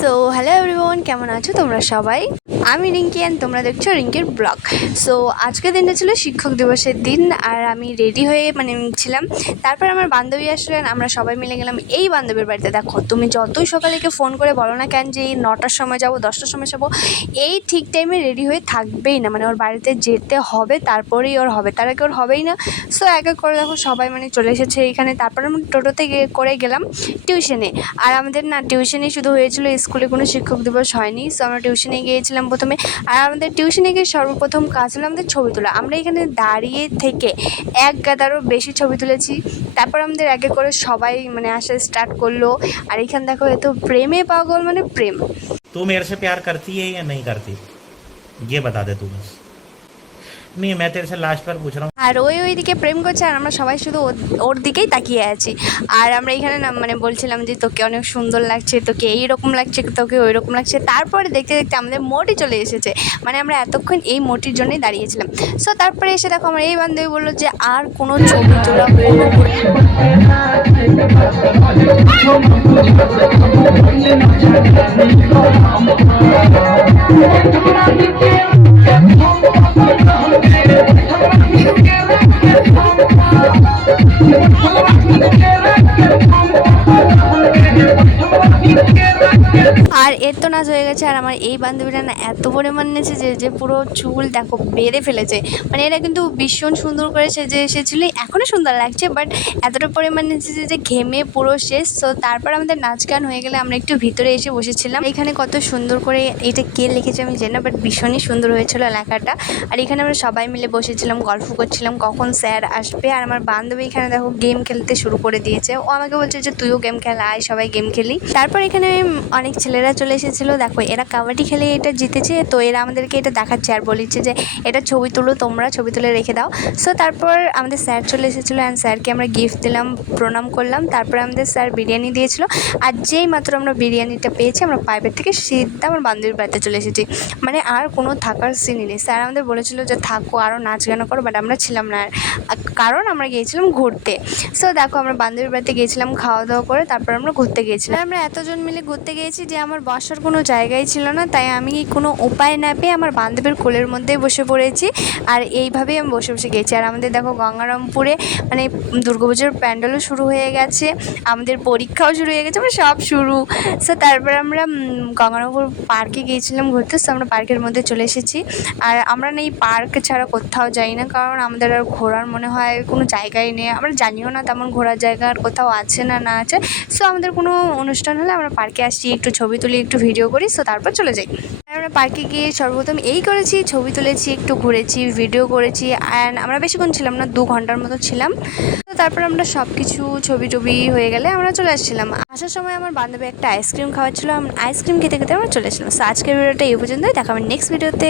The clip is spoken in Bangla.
সো হ্যালো এভরিওয়ান, কেমন আছো তোমরা সবাই? আমি রিঙ্কি অ্যান্ড তোমরা দেখছো রিঙ্কির ব্লগ। সো আজকের দিনটা ছিল শিক্ষক দিবসের দিন, আর আমি রেডি হয়ে ছিলাম। তারপর আমার বান্ধবী আসলেন, আমরা সবাই মিলে গেলাম এই বান্ধবীর বাড়িতে। দেখো, তুমি যতই সকালেকে ফোন করে বলো না কেন যে এই 9টার সময় যাবো, 10টার সময় যাবো, এই ঠিক টাইমে রেডি হয়ে থাকবেই না। ওর বাড়িতে যেতে হবে, তারপরেই ওর হবে, তার আগে ওর হবেই না। সো এক এক করে দেখো সবাই চলে এসেছে এইখানে। তারপর আমি টোটোতে করে গেলাম টিউশনে। আর আমাদের না টিউশনে শুধু হয়েছিল, স্কুলে কোনো শিক্ষক দিবস হয়নি। সো আমরা টিউশনে গিয়েছিলাম প্রথমে। আর আমাদের টিউশনে গিয়ে সর্বপ্রথম কাজ হলো আমাদের ছবি তোলা। আমরা এখানে দাঁড়িয়ে থেকে এক গাদারও বেশি ছবি তুলেছি। তারপর আমাদের এক এক করে সবাই আসা স্টার্ট করলো। আর এখানে দেখো, এত প্রেমে পাগল, প্রেম। तू मेरे से प्यार करती है या नहीं करती, ये बता दे तू बस। नहीं, मैं तेरे से लास्ट बार पूछ रहा हूँ। আর ওইদিকে প্রেম করছে, আর আমরা সবাই শুধু ওর দিকেই তাকিয়ে আছি। আর আমরা এখানে না বলছিলাম যে তোকে অনেক সুন্দর লাগছে, তোকে এইরকম লাগছে, তোকে ওই রকম লাগছে। তারপরে দেখতে দেখতে আমাদের মোটি চলে এসেছে। আমরা এতক্ষণ এই মোটির জন্যই দাঁড়িয়েছিলাম। সো তারপরে এসে দেখো আমার এই বান্ধবী বললো যে আর কোনো ছবি তোলা, আর এর তো নাচ হয়ে গেছে। আর আমার এই বান্ধবীরা না এত পরিমাণ নেচে যে পুরো চুল দেখো বেঁধে ফেলেছে। এরা কিন্তু ভীষণ সুন্দর করে সেজে এসেছিলো, এখনও সুন্দর লাগছে, বাট এতটা পরিমাণ নেচেছে যে ঘেমে পুরো শেষ। সো তারপর আমাদের নাচ গান হয়ে গেলে আমরা একটু ভিতরে এসে বসেছিলাম। এখানে কত সুন্দর করে, এটা কে লিখেছে আমি জানি না, বাট ভীষণই সুন্দর হয়েছিল লেখাটা। আর এখানে আমরা সবাই মিলে বসেছিলাম, গল্প করছিলাম কখন স্যার আসবে। আর আমার বান্ধবী এখানে দেখো গেম খেলতে শুরু করে দিয়েছে। ও আমাকে বলছে যে তুইও গেম খেলা, আয় সবাই গেম খেলি। তারপর এখানে অনেক ছেলেরা চলে এসেছিলো। দেখো এরা কাবাডি খেলে এটা জিতেছে, তো এরা আমাদেরকে এটা দেখাচ্ছে আর বলছে যে এটা ছবি তুলো, তোমরা ছবি তুলে রেখে দাও। সো তারপর আমাদের স্যার চলে এসেছিলো, অ্যান্ড স্যারকে আমরা গিফট দিলাম, প্রণাম করলাম। তারপরে আমাদের স্যার বিরিয়ানি দিয়েছিল। আর যেই মাত্র আমরা বিরিয়ানিটা পেয়েছি, আমরা প্রাইভেট থেকে সিধা আমার বান্ধবীর বাড়িতে চলে এসেছি। আর কোনো থাকার সিনই নেই। স্যার আমাদের বলেছিল যে থাকো, আরও নাচ গান করো, বাট আমরা ছিলাম না, কারণ আমরা গিয়েছিলাম ঘুরতে। সো দেখো আমরা বান্ধবীর বাড়িতে গিয়েছিলাম খাওয়া দাওয়া করে, তারপর আমরা ঘুরতে গিয়েছিলাম। আমরা এতজন মিলে ঘুরতে গিয়েছি যে আমার বসার কোনো জায়গাই ছিল না, তাই আমি কোনো উপায় না পেয়ে আমার বান্ধবীর কোলের মধ্যেই বসে পড়েছি। আর এইভাবেই আমি বসে বসে গেছি। আর আমাদের দেখো গঙ্গারামপুরে দুর্গাপুজোর প্যান্ডেলও শুরু হয়ে গেছে, আমাদের পরীক্ষাও শুরু হয়ে গেছে, সব শুরু। সো তারপরে আমরা গঙ্গারামপুর পার্কে গিয়েছিলাম ঘুরতে। সো আমরা পার্কের মধ্যে চলে এসেছি। আর আমরা না এই পার্ক ছাড়া কোথাও যাই না, কারণ আমাদের আর ঘোরার মনে হয় কোনো জায়গাই নেই। আমরা জানিও না তেমন ঘোরার জায়গা আর কোথাও আছে না না আছে। সো আমাদের কোনো অনুষ্ঠান হলে আমরা পার্কে আসি, একটু ছবি তুলি, একটু ভিডিও করি, সো তারপর চলে যাই। আমরা পার্কে গিয়ে সর্বপ্রথম এই করেছি, ছবি তুলেছি, একটু ঘুরেছি, ভিডিও করেছি। অ্যান্ড আমরা বেশিক্ষণ ছিলাম না, 2 ঘন্টার মতো ছিলাম। তো তারপর আমরা সব কিছু ছবি টবি হয়ে গেলে আমরা চলে আসছিলাম। আসার সময় আমার বান্ধবী একটা আইসক্রিম খাওয়াচ্ছিলো, আইসক্রিম খেতে খেতে আমরা চলে আসলাম। সো আজকের ভিডিওটা এই পর্যন্তই, দেখা হবে নেক্সট ভিডিওতে।